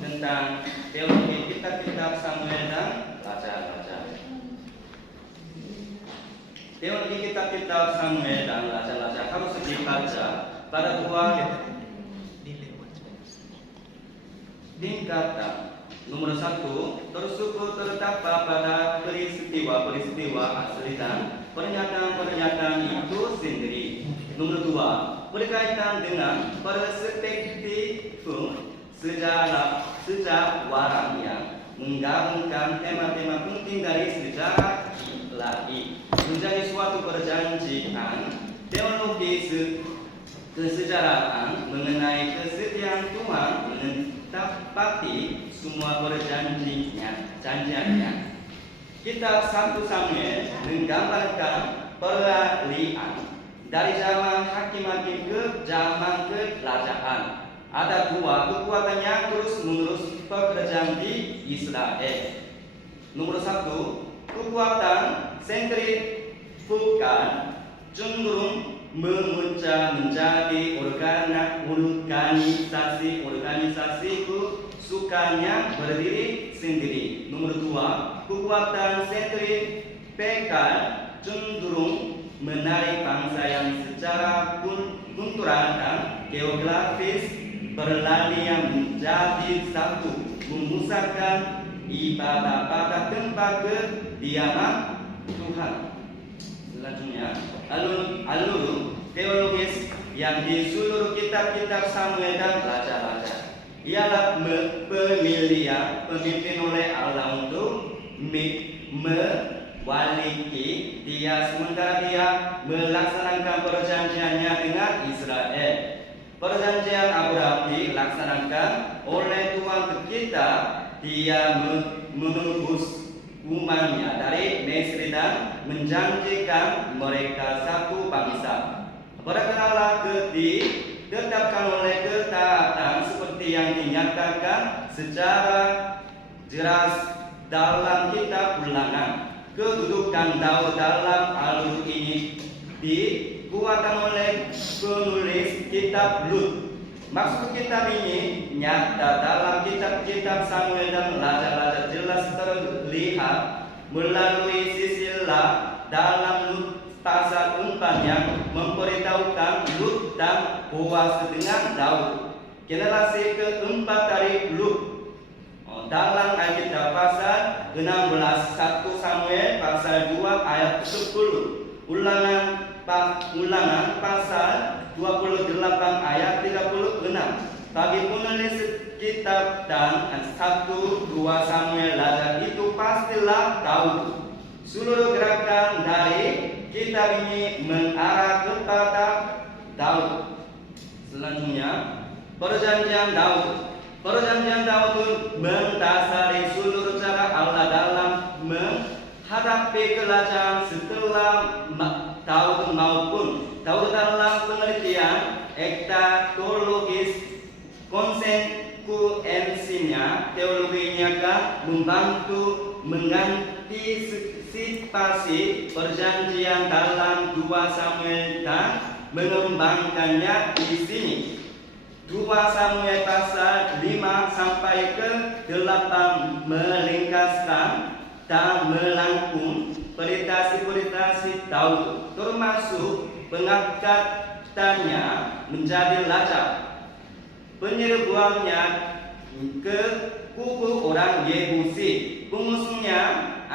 tentang teologi kitab-kitab Samuel dan Raja-Raja. Teologi kitab-kitab Samuel dan Raja-Raja harus dibaca pada dua tingkatan. Nomor satu, tersebut terdapat pada peristiwa-peristiwa asli dan pernyataan-pernyataan itu sendiri. Nomor dua, berkaitan dengan perspektif sejarawan yang menggabungkan tema-tema penting dari sejarah ilahi menjadi suatu perjanjian teologis kesejarahan mengenai kesetiaan Tuhan menepati semua perjanjiannya. Kitab 1 Samuel menggambarkan peralihan dari zaman hakim-hakim ke zaman kerajaan. Ada dua kekuatan yang terus-menerus bekerja di Israel. Nomor satu, kekuatan sentrifugal cenderung memecah menjadi organisasi kesukaannya berdiri sendiri. Nomor dua, kekuatan sentripegal cenderung menarik bangsa yang secara kultural dan geografis berlarian menjadi satu, memusatkan ibadah pada tempat kediaman Tuhan. Selanjutnya, alur teologis yang di seluruh kitab-kitab Samuel dan Raja-Raja ialah pemilihan pemimpin oleh Allah untuk mewaliki dia sementara dia melaksanakan perjanjiannya dengan Israel. Perjanjian Abraham dilaksanakan oleh Tuhan kita. Dia menebus umatnya dari Mesir dan menjanjikan mereka satu bangsa. Berkenalah ditetapkan oleh ketaatan seperti yang dinyatakan secara jelas dalam kitab Ulangan. Kedudukan Daud dalam alur ini dikuatkan oleh penulis kitab Lut. Maksud kitab ini nyata dalam kitab-kitab Samuel dan Raja-Raja jelas terlihat melalui silsilah dalam Lut pasal 4 yang memberitahukan Lut dan Boaz dengan Daud. Generasi keempat dari Lut. Dalam Alkitab pasal 16 1 Samuel pasal 2 ayat 10, Ulangan pasal 28 ayat 36. Bagi penulis kitab dan 1-2 Samuel Raja itu pastilah Daud. Seluruh gerakan dari kitab ini mengarah kepada Daud. Selanjutnya, perjanjian Daud. Perjanjian Daud mendasari seluruh cara Allah dalam menghadapi kerajaan setelah Daud maupun Daud dalam pengertian ektatologis konsekuensinya teologinya akan membantu mengantisipasi perjanjian dalam 2 Samuel dan mengembangkannya di sini. 2 Samuel pasal 5 sampai ke 8 melingkaskan dan melangkum peritasi-peritasi Daud, termasuk pengangkatannya menjadi raja, penyerbuannya ke kubu orang Yebusi, pengusungan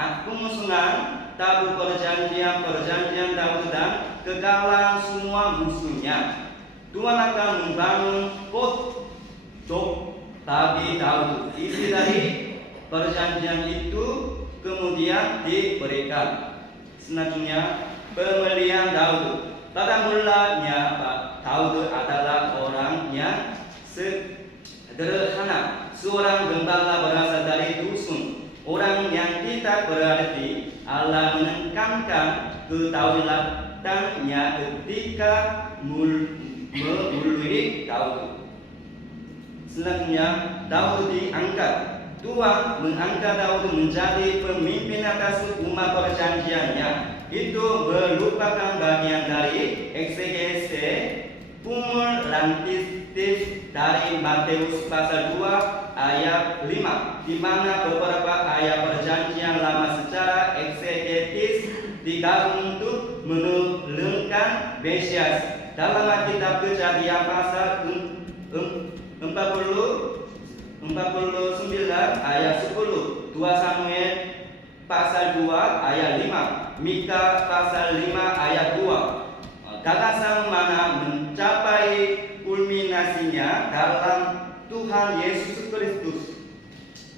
tabut perjanjian Daud dan kekalahan semua musuhnya. Tuhan akan membangun kota bagi Daud. Isi dari perjanjian itu kemudian diberikan. Selanjutnya, pemilihan Daud. Pada mulanya Daud adalah orang yang sederhana, seorang gembala berasal dari dusun, orang yang tidak berarti. Allah menekankan kedaulatannya ketika melalui Daud. Selanjutnya, Daud diangkat. Tuhan mengangkat Daud menjadi pemimpin atas umat perjanjiannya. Itu merupakan bagian dari eksegese Umur lantis dari Matius pasal 2 ayat 5, di mana beberapa ayat perjanjian lama secara eksegetis digabung untuk menurunkan Mesias. Dalam Alkitab Kejadian pasal 49 ayat 10, 2 Samuel pasal 2 ayat 5, Mika pasal 5 ayat 2. Gagasan mana mencapai kulminasinya dalam Tuhan Yesus Kristus.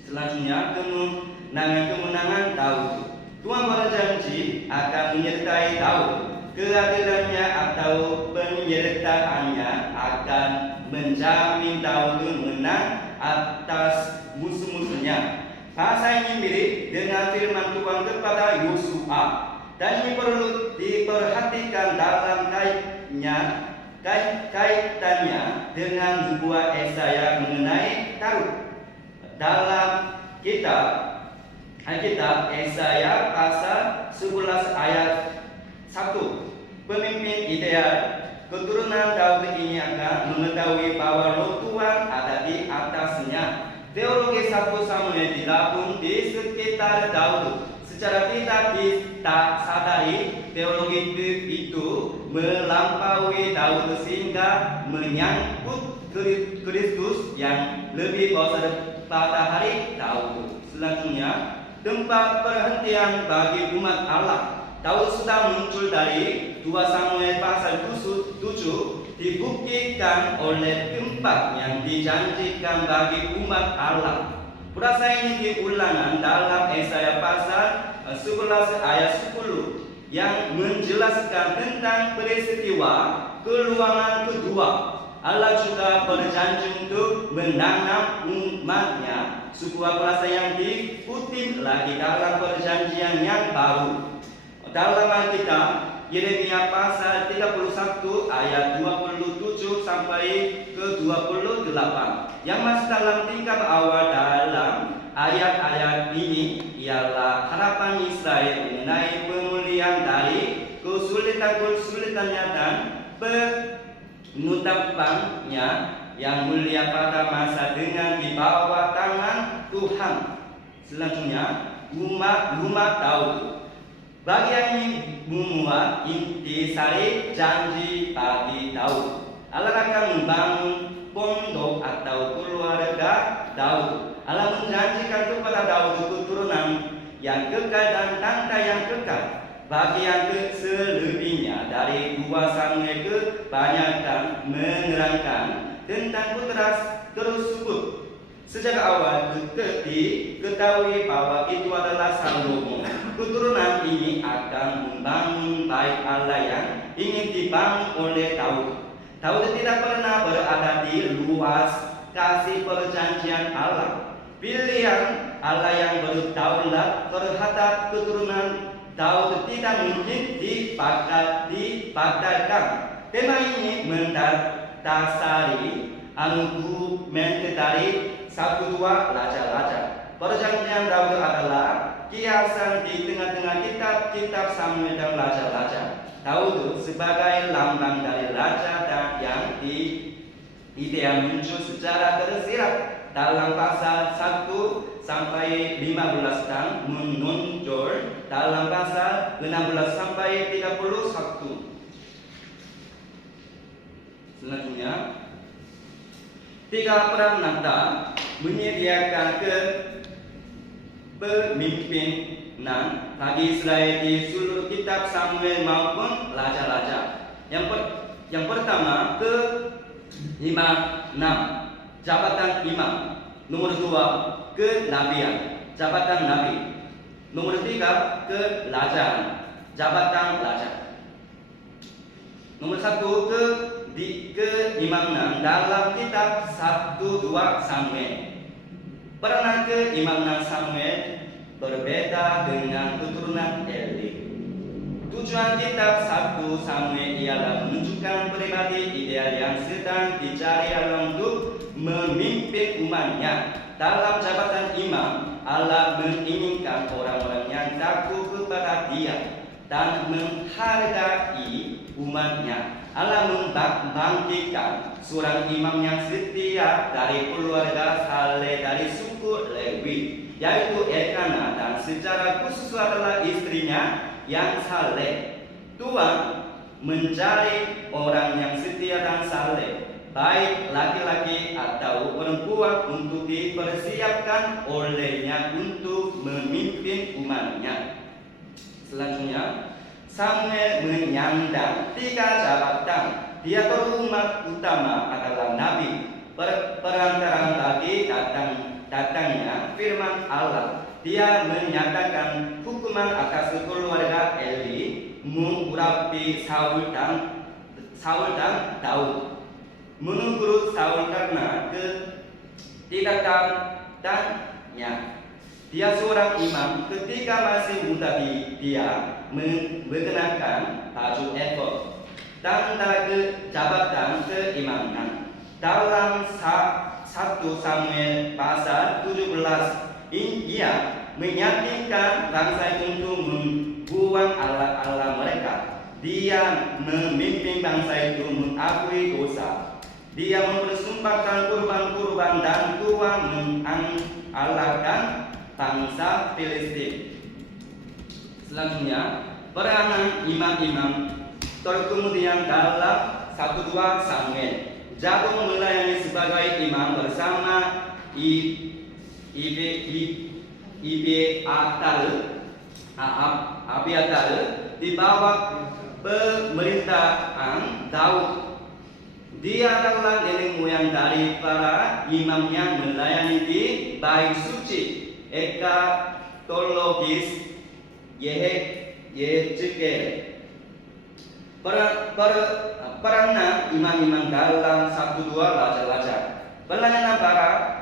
Selanjutnya, kemenangan Daud. Tuhan berjanji akan menyertai Daud. Keadilannya atau penyertaannya akan menjamin Daud menang atas musuh-musuhnya. Pasal ini mirip dengan firman Tuhan kepada Yosua, dan ini perlu diperhatikan dalam kaitannya dengan nubuat Yesaya mengenai Daud. Dalam Alkitab Yesaya pasal 11 ayat 1, pemimpin ideal keturunan Daud ini akan mengetahui bahwa roh Tuhan ada di atasnya. Teologi 1 Samuel digabung di sekitar Daud. Secara tidak sadari, teologi itu melampaui Daud sehingga menyangkut Kristus yang lebih besar pada hari Daud. Selanjutnya, tempat perhentian bagi umat Allah. Daud sudah muncul dari 2 Samuel pasal 7, dibuktikan oleh tempat yang dijanjikan bagi umat Allah. Frasa ini diulangan dalam Yesaya pasal 11 ayat 10 yang menjelaskan tentang peristiwa keluaran kedua. Allah juga berjanji untuk menanam umatnya, sebuah frasa yang dikutip lagi dalam perjanjian yang baru. Dalam Alkitab, Yeremia pasal 31 ayat 27 sampai ke 28 yang masih dalam tingkat awal dalam ayat-ayat ini ialah harapan Israel mengenai pemulihan dari kesulitan-kesulitannya dan penutapannya yang mulia pada masa dengan di bawah tangan Tuhan. Selanjutnya, umat Daud. Bagian ini memuat intisari janji bagi Daud. Allah akan membangun pondok atau keluarga Daud. Allah menjanjikan kepada Daud keturunan yang kekal dan tangga yang kekal. Bagian selebihnya dari 2 Samuel kebanyakan menerangkan tentang putra tersebut. Sejak awal diketahui bahwa itu adalah Salomo. Keturunan ini akan membangun bait Allah yang ingin dibangun oleh Daud. Daud tidak pernah berada di luas kasih perjanjian Allah. Pilihan Allah yang berdaulat terhadap keturunan Daud tidak mungkin dibatalkan. Tema ini mendasari argumen dari 1-2 Raja-Raja. Perjanjian Daud adalah kiasan di tengah-tengah kitab-kitab Samuel dan Raja-Raja. Daud sebagai lambang dari raja dan yang ideal muncul secara tersirat dalam pasal 1 sampai 15 dan menonjol dalam pasal 16 sampai 31. Selanjutnya, 3 Pranata menyediakan kepemimpinan bagi Israel di seluruh kitab Samuel maupun Raja-Raja. Yang pertama, ke-6 jabatan imam. Nomor 2, kenabian, jabatan nabi. Nomor 3, kerajaan, jabatan raja. Nomor 1, keimaman dalam kitab 1-2 Samuel. Peranan keimaman Samuel berbeda dengan keturunan Eli. Tujuan kitab 1 Samuel ialah menunjukkan pribadi ideal yang sedang dicari Allah untuk memimpin umatnya. Dalam jabatan imam, Allah menginginkan orang-orang yang takut kepada Dia dan menghargai umatnya. Allah membangkitkan seorang imam yang setia dari keluarga Saleh dari suku Lewi, yaitu Elkanah, dan secara khusus adalah istrinya yang saleh. Tuhan mencari orang yang setia dan saleh, baik laki-laki atau perempuan, untuk dipersiapkan olehnya untuk memimpin umatnya. Selanjutnya, Samuel menyandang 3 jabatan. Dia berumat utama adalah nabi, perantara bagi datangnya firman Allah. Dia menyatakan hukuman atas keluarga Eli, mengurapi Saul dan Daud, menegur Saul karena ketidaktaatnya. Dia seorang imam. Ketika masih muda dia mengenakan baju efod, tanda jabatan keimaman. Dalam 1 Samuel pasal 17, ia meyakinkan bangsa itu untuk membuang Allah mereka. Dia memimpin bangsa itu mengakui dosa. Dia mempersembahkan kurban-kurban dan Tuhan mengalahkan bangsa Filistin. Selanjutnya, peranan imam-imam terkemudian dalam 1-2 Samuel. Jadon melayani sebagai imam bersama Abiatar di bawah pemerintahan Daud. Dia adalah nenek moyang dari para imam yang melayani di Bait Suci, ekatologis Yehezkel. Peranan imam-imam dalam 1-2 Raja-Raja. Pelayanan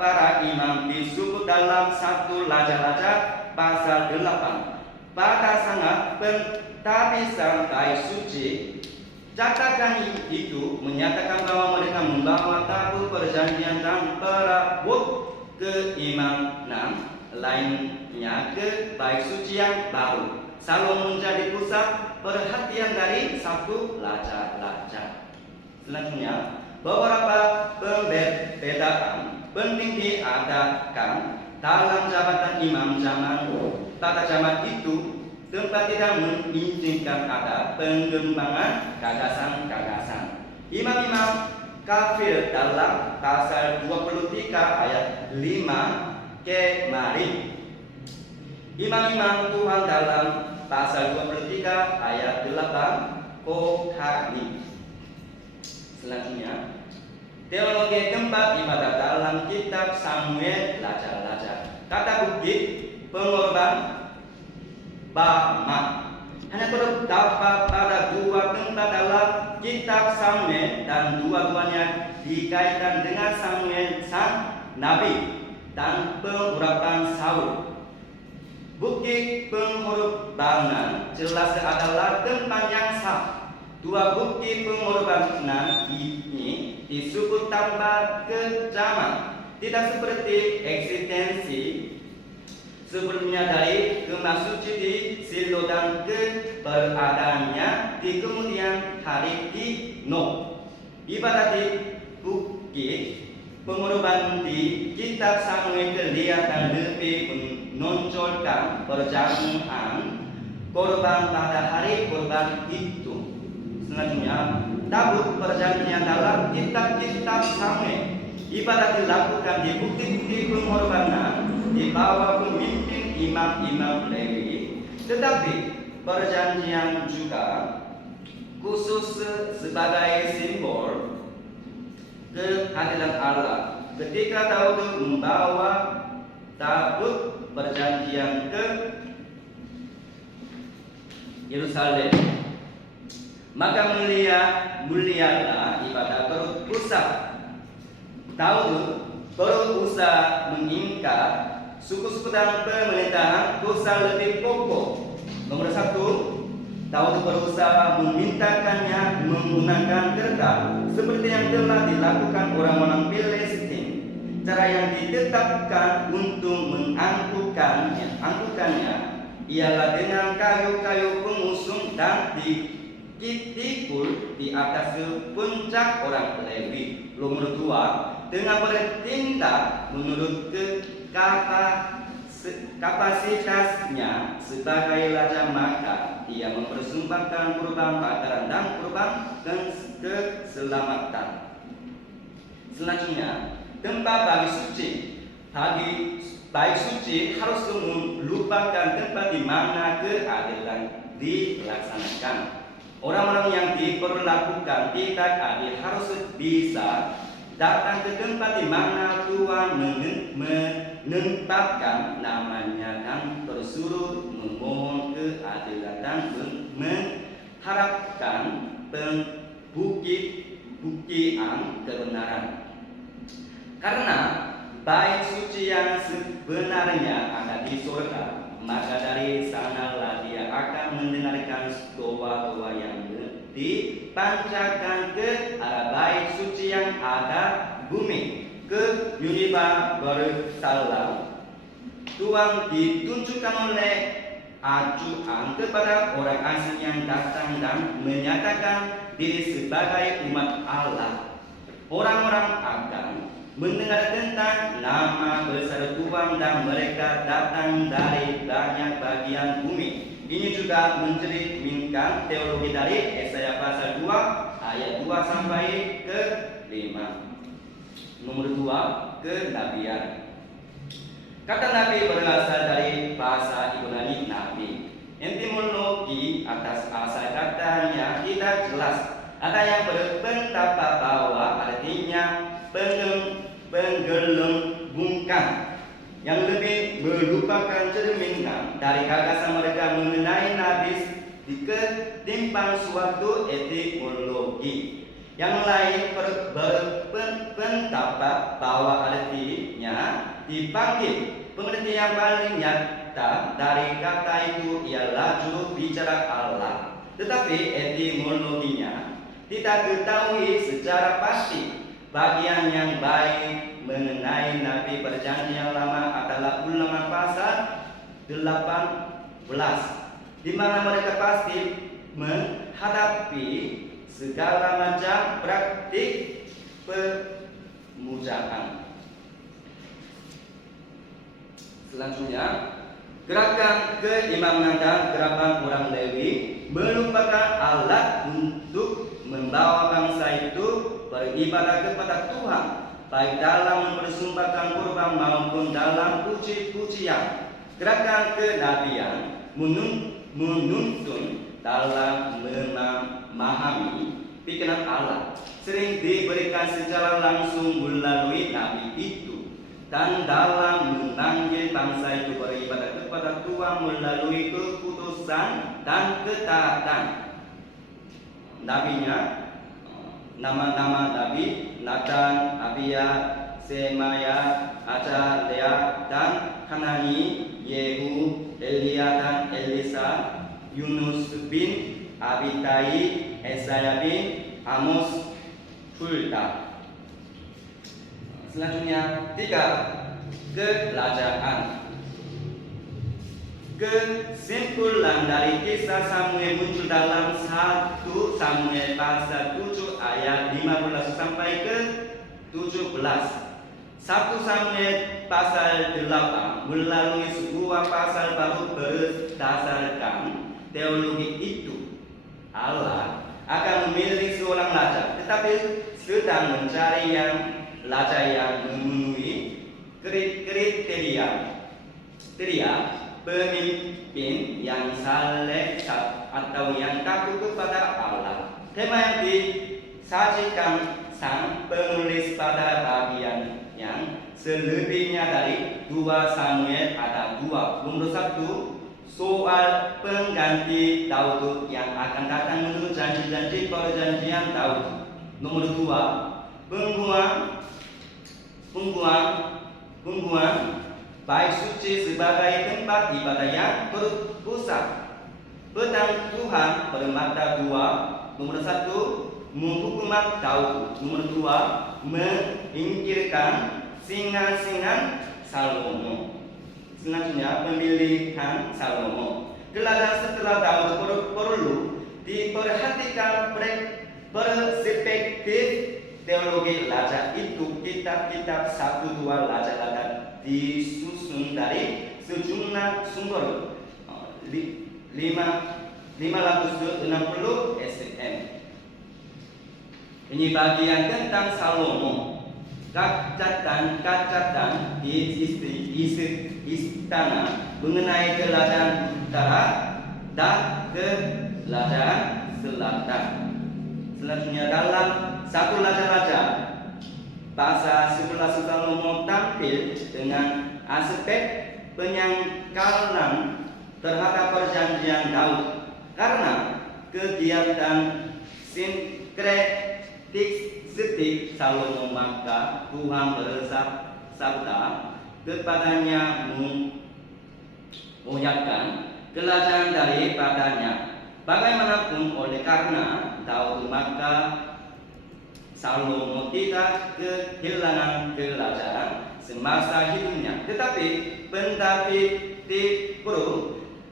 para imam disebut dalam 1 Raja-Raja pasal 8. Pada sangat pentabisan Bait Suci, catatan itu menyatakan bahwa mereka membawa tabut perjanjian dan perabot keimanan lainnya ke Bait Suci yang baru. Salomo menjadi pusat perhatian dari 1 Raja-Raja. Selanjutnya, beberapa perbedaan penting diadakan dalam jabatan imam zaman. Pada zaman itu, tempat tidak mengizinkan ada pengembangan gagasan-gagasan. Imam-imam kafir dalam pasal 23 ayat 5 kemarin. Imam-imam Tuhan dalam pasal 23 ayat 8 Kohani. Selanjutnya, teologi tempat ibadat dalam kitab Samuel Raja-Raja. Kata bukti pengorban Bama hanya terdapat pada 2 tempat dalam kitab Samuel, dan dua-duanya dikaitkan dengan Samuel sang nabi dan pengurapan Saul. Bukti pengorbanan jelas adalah tempat yang sah. 2 bukti pengorbanan ini disebut tanpa kecaman, tidak seperti eksistensi sebelumnya dari kemah suci di Silo dan keberadaannya di kemudian hari di Noh. Ibadat di bukit pengorbanan di kitab Samuel kelihatan lebih menonjolkan perjamuan korban pada hari korban itu. Selanjutnya, tabut perjanjian dalam kitab-kitab Samuel. Ibadat dilakukan di bukti-bukti pengorbanan di bawah pemimpin imam-imam Lewi, tetapi perjanjian juga khusus sebagai simbol kehadiran Allah. Ketika Daud membawa tabut perjanjian ke Yerusalem, maka mulialah ibadah berpusat. Daud berusaha mengikat suku-suku dan pemerintahan dosa lebih pokok. Nomor 1, Daud berusaha memintakannya menggunakan kertas seperti yang telah dilakukan orang-orang Filistin. Cara yang ditetapkan untuk mengangkutkannya ialah dengan kayu-kayu pengusung dan bukit Tikul di atas puncak orang Lewi. Nomor 2, dengan bertindak menurut kapasitasnya sebagai raja, maka ia mempersembahkan kurban bakaran dan kurban keselamatan. Selanjutnya, tempat bagi suci. Bagi suci harus melupakan tempat di mana keadilan dilaksanakan. Orang-orang yang diperlakukan tidak adil harus bisa datang ke tempat di mana Tuhan menetapkan namanya dan tersuruh memohon keadilan dan mengharapkan pembuktian kebenaran. Karena bait suci yang sebenarnya ada di surga, maka dari sanalah dia akan mendengarkan doa-doa yang dipancarkan ke arah bait suci yang ada bumi. Ke Yunifah bersalam, Tuhan ditunjukkan oleh acuan kepada orang asing yang datang dan menyatakan diri sebagai umat Allah. Orang-orang akan mendengar tentang nama besar Tuhan dan mereka datang dari banyak bagian bumi. Ini juga mencerminkan teologi dari Yesaya pasal 2 ayat 2 sampai ke 5. Nomor 2, kenabian. Kata nabi berasal dari bahasa Ibrani nabi. Etimologi atas asal katanya tidak jelas. Ada yang berpendapat bahwa artinya penggelembungkan, yang lebih merupakan cerminan dari gagasan mereka mengenai nabi ketimbang suatu etimologi. Yang lain berpendapat bahwa artinya dipanggil. Pengertian paling nyata dari kata itu ialah juru bicara Allah. Tetapi etimologinya tidak diketahui secara pasti. Bagian yang baik mengenai Nabi Perjanjian Lama adalah Ulangan pasal 18, di mana mereka pasti menghadapi segala macam praktik pemujaan. Selanjutnya, gerakan keimaman dan gerakan orang Lewi merupakan alat untuk membawa bangsa itu beribadah kepada Tuhan, baik dalam mempersembahkan kurban maupun dalam puji-pujian. Gerakan kenabian menuntun dalam memahami pikiran Allah, sering diberikan secara langsung melalui nabi itu, dan dalam memanggil bangsa itu beribadah kepada Tuhan melalui keputusan dan ketaatan. Nabinya, nama-nama nabi Nathan, Abia, Semaya, Azalea, dan Hanani, Yehu, Elia dan Elisa, Yunus bin Abitai, Yesaya bin Amos, Hulda. Selanjutnya 3, kerajaan. Kesimpulan dari kisah Samuel muncul dalam 1 Samuel pasal 7 ayat 15 sampai ke 17. 1 Samuel pasal 8 melalui sebuah pasal baru berdasarkan teologi itu. Allah akan memilih seorang raja, tetapi sedang mencari raja yang memenuhi kriteria pemimpin yang saleh atau yang takut kepada Allah. Tema yang disajikan sang penulis pada bagian yang selebihnya dari 2 Samuel ada 2. Nomor 1, soal pengganti Daud yang akan datang menurut janji-janji perjanjian Daud. Nomor 2, pembuangan bait suci sebagai tempat ibadah yang berpusat. Pedang Tuhan bermata 2. Nomor 1, menghukum Daud. Nomor 2, menyingkirkan singa-singa Salomo. Selanjutnya, pemilihan Salomo. Teladan setelah Daud perlu diperhatikan perspektif teologi raja itu, kitab-kitab 1-2 raja-raja disusun dari sejumlah sumber 560 SN. Ini bagian tentang Salomo. Kacatan di istana mengenai kerajaan utara dan kerajaan selatan. Selanjutnya dalam 1 Raja-Raja pasal 11 Salomo tampil dengan aspek penyangkalan terhadap perjanjian Daud karena kegiatan sinkretik Salomo, maka Tuhan bersabda kepadanya mengoyakkan kerajaan daripadanya. Bagaimanapun oleh karena Daud, maka Salomo tidak kehilangan kerajaan semasa hidupnya. Tetapi pendapit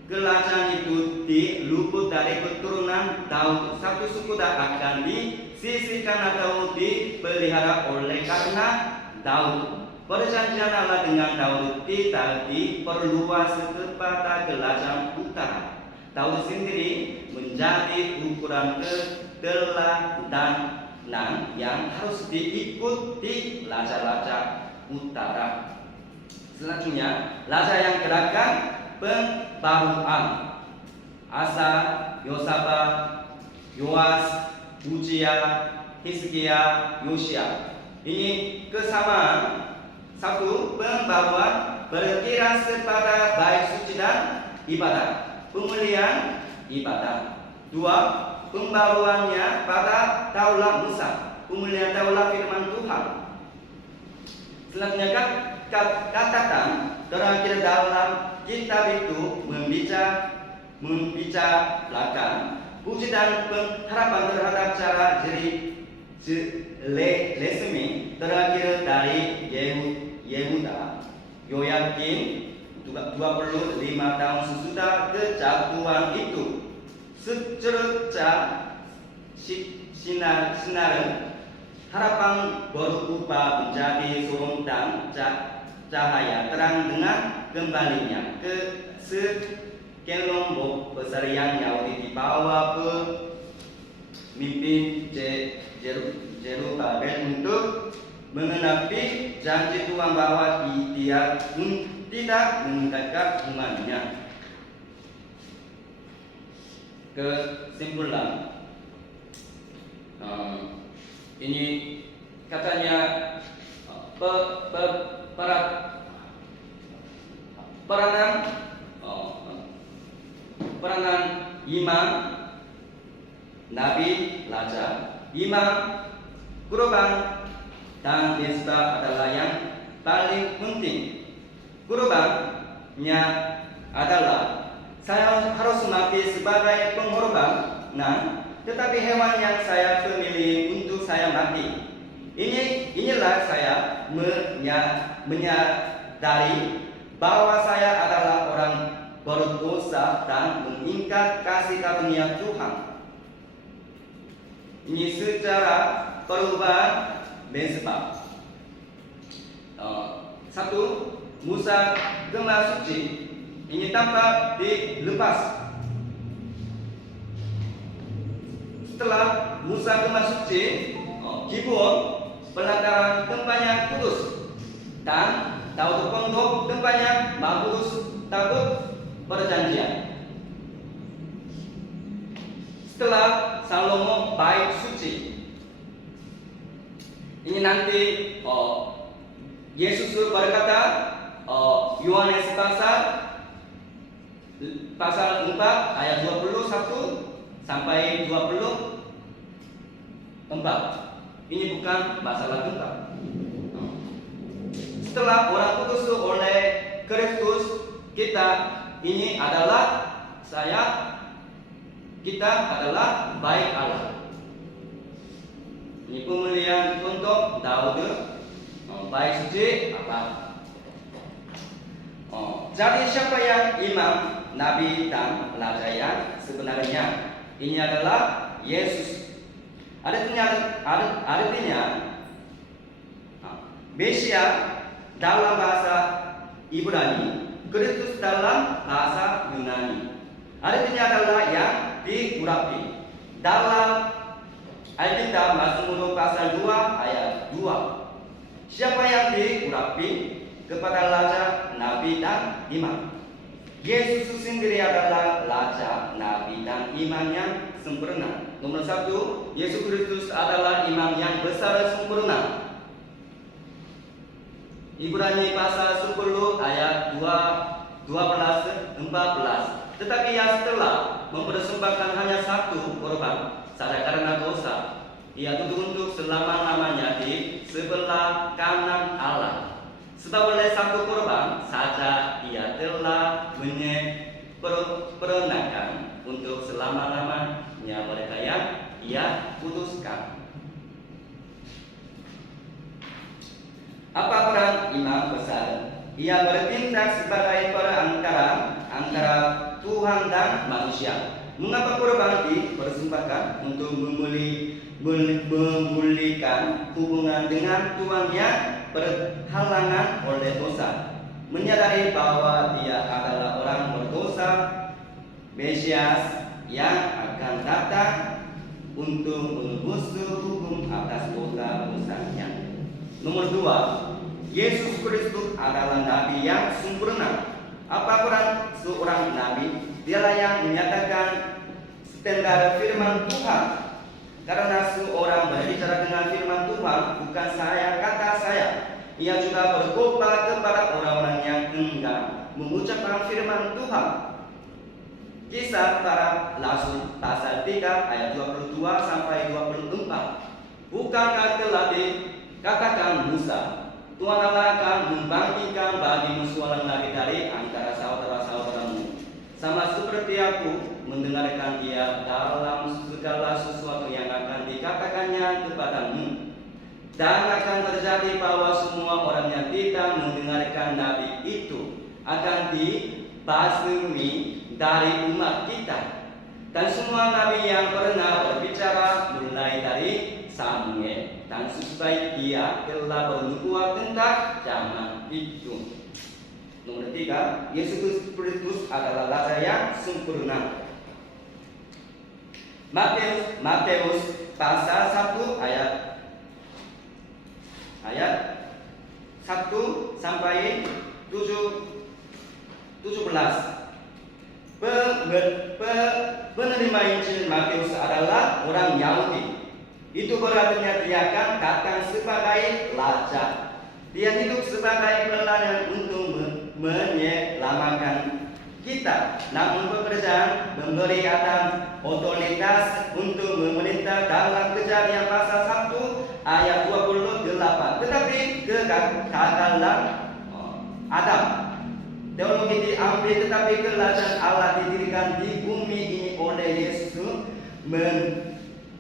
kerajaan itu diluput dari keturunan Daud. Satu suku akan disisihkan atau dipelihara oleh karena Daud. Perjanjian Allah dengan Daud tidak diperluas kepada kerajaan utara. Daud sendiri menjadi ukuran keteladanan yang harus diikuti raja-raja utara. Selanjutnya, raja yang gerakan pembaruan: Asa, Yosafat, Yoas, Uzia, Hizkia, Yosia. Ini kesamaan. 1. Pembaruan berkiras pada bait suci dan ibadah, pemulihan ibadah. 2. Pembaruannya pada Taurat Musa, pemulihan Taurat firman Tuhan. Selanjutnya katakan terakhir dalam kitab itu membicarakan puji dan pengharapan terhadap cara resmi terakhir dari Yehuda, Yoyakim, 25 tahun sesudah kejatuhan itu. Secerca sinar harapan berubah menjadi sorong dan cahaya terang dengan kembalinya ke sekelompok besar yang Yahudi di bawah pemimpin Zerubabel untuk mengenapi janji Tuhan bahwa dia tidak meninggalkan umatnya. Kesimpulan, ini katanya peranan imam, nabi, raja, imam, kurban, dan desa adalah yang paling penting. Kurbannya adalah saya harus mati sebagai pengorbanan, tetapi hewan yang saya pilih untuk saya mati. Inilah saya menyadari bahwa saya adalah orang berdosa dan meningkat kasih karunia Tuhan. Ini secara perubahan mezbah. 1. Musa Gembala Suci ini tanpa dilepas. Setelah Musa Gembala Suci, Gibeon pelataran tempatnya kudus, dan Daud pondok tempatnya kudus tabut perjanjian. Setelah Salomo bait suci, ini nanti Yesus berkata, Yohanes pasal 4 ayat 21 sampai 24. Ini bukan masalah tempat. Setelah orang kudus oleh Kristus, kita adalah baik Allah. Ini pemulihan untuk Daud, baik suci apa? Jadi siapa yang imam, nabi, dan raja yang sebenarnya? Ini adalah Yesus. Artinya Mesia dalam bahasa Ibrani, Kristus dalam bahasa Yunani. Artinya adalah yang diurapi. Dalam Alkitab Mazmur pasal 2 ayat 2. Siapa yang diurapi? Kepada raja, nabi dan imam. Yesus sendiri adalah raja, nabi dan imam yang sempurna. Nomor 1, Yesus Kristus adalah imam yang besar sempurna. Ibrani pasal 10 ayat 12, 14. Tetapi yang setelah mempersembahkan hanya satu korban saja karena dosa, ia duduk untuk selama-lamanya di sebelah kanan Allah. Sebab oleh satu korban saja ia telah menyempurnakan untuk selama-lamanya mereka yang ia putuskan. Apa peran imam besar? Ia bertindak sebagai perantara antara Tuhan dan manusia. Mengapa korban dipersembahkan? Untuk memulihkan hubungan dengan Tuhan yang berhalangan oleh dosa. Menyadari bahwa dia adalah orang berdosa, Mesias yang akan datang untuk menebus hukum atas dosa-dosanya. Nomor 2, Yesus Kristus adalah nabi yang sempurna. Apa peran seorang nabi? Dialah yang menyatakan standar firman Tuhan. Karena seorang berbicara dengan firman Tuhan, bukan saya kata saya. Ia juga berkhotbah kepada orang-orang yang enggan mengucapkan firman Tuhan. Kisah para Rasul pasal 3 ayat 22 sampai 24. Bukankah telah dikatakan Musa, Tuhan Allah akan membangkitkan bagimu seorang nabi dari antara saudara-saudaramu, sama seperti aku mendengarkan dia dalam segala sesuatu yang akan dikatakannya kepadamu. Dan akan terjadi bahwa semua orang yang tidak mendengarkan nabi itu akan dibasmi dari umat kita. Dan semua nabi yang pernah berbicara mulai dari Samuel dan sesuai dia telah bernubuat tentang zaman itu. Nomor 3, Yesus Kristus adalah raja yang sempurna. Matius pasal 1 ayat 1 sampai 17. Penerima Injil Matius adalah orang Yahudi. Itu berarti dia akan datang sebagai raja. Dia hidup sebagai pelayan untuk menyelamatkan kita. Namun pekerjaan memberi Adam otoritas untuk memerintah dalam Kejadian pasal 1 ayat 28. Tetapi kegagalan Adam, teologi diambil, tetapi kerajaan Allah didirikan di bumi ini oleh Yesus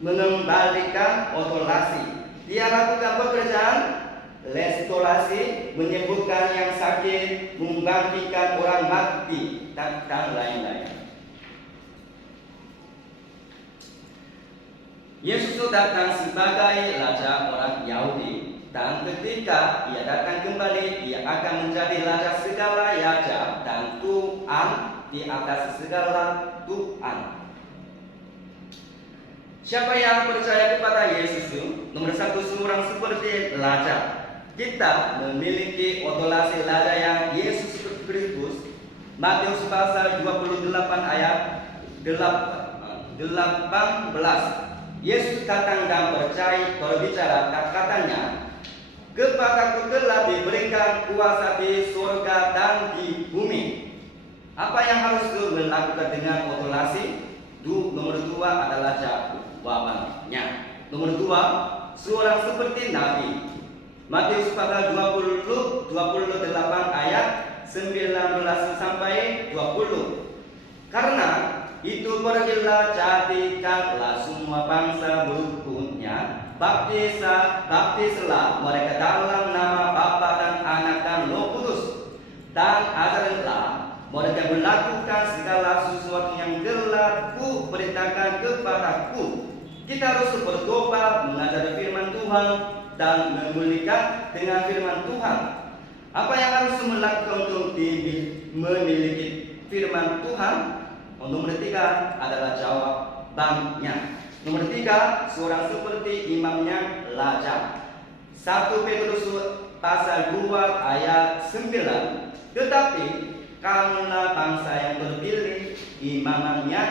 mengembalikan otorasi. Dia lakukan pekerjaan restorasi, menyembuhkan yang sakit, membangkitkan orang mati, dan lain-lain. Yesus datang sebagai raja orang Yahudi, dan ketika ia datang kembali, ia akan menjadi raja segala raja dan Tuhan di atas segala Tuhan. Siapa yang percaya kepada Yesus? Nomor 1, seorang seperti raja. Kita memiliki otorasi raja yang Yesus Kristus. Matius pasal 28 ayat 18. Yesus datang dan berbicara, katanya, kepadaku telah diberikan kuasa di surga dan di bumi. Apa yang harus dilakukan dengan otorasi? Nomor 2 adalah jawabannya. Nomor 2, seorang seperti nabi. Matius pasal 28 ayat 19 sampai 20. Karena itu pergilah, jadikanlah semua bangsa berikutnya, baptislah mereka dalam nama Bapa dan Anak dan Roh Kudus, dan ajarlah Mereka melakukan segala sesuatu yang telah ku perintahkan kepadaku. Kita harus berdoa, mengajar firman Tuhan, dan memulihkan dengan firman Tuhan. Apa yang harus melakukan untuk memiliki firman Tuhan? Untuk nomor 3 adalah jawabannya. Nomor 3, seorang seperti imamnya Raja. 1 Petrus pasal 2 ayat 9. Tetapi kamulah bangsa yang terpilih, imamannya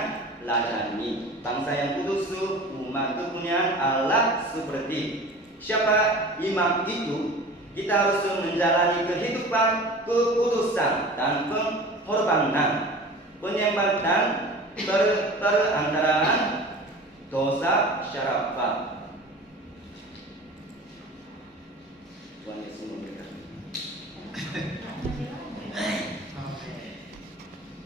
ladani, bangsa yang kudus, umat kepunyaan Allah. Seperti siapa imam itu? Kita harus menjalani kehidupan kekudusan dan pengorbanan, penyembah perantaraan dosa syarafat. Tuhan Yesus memberkati.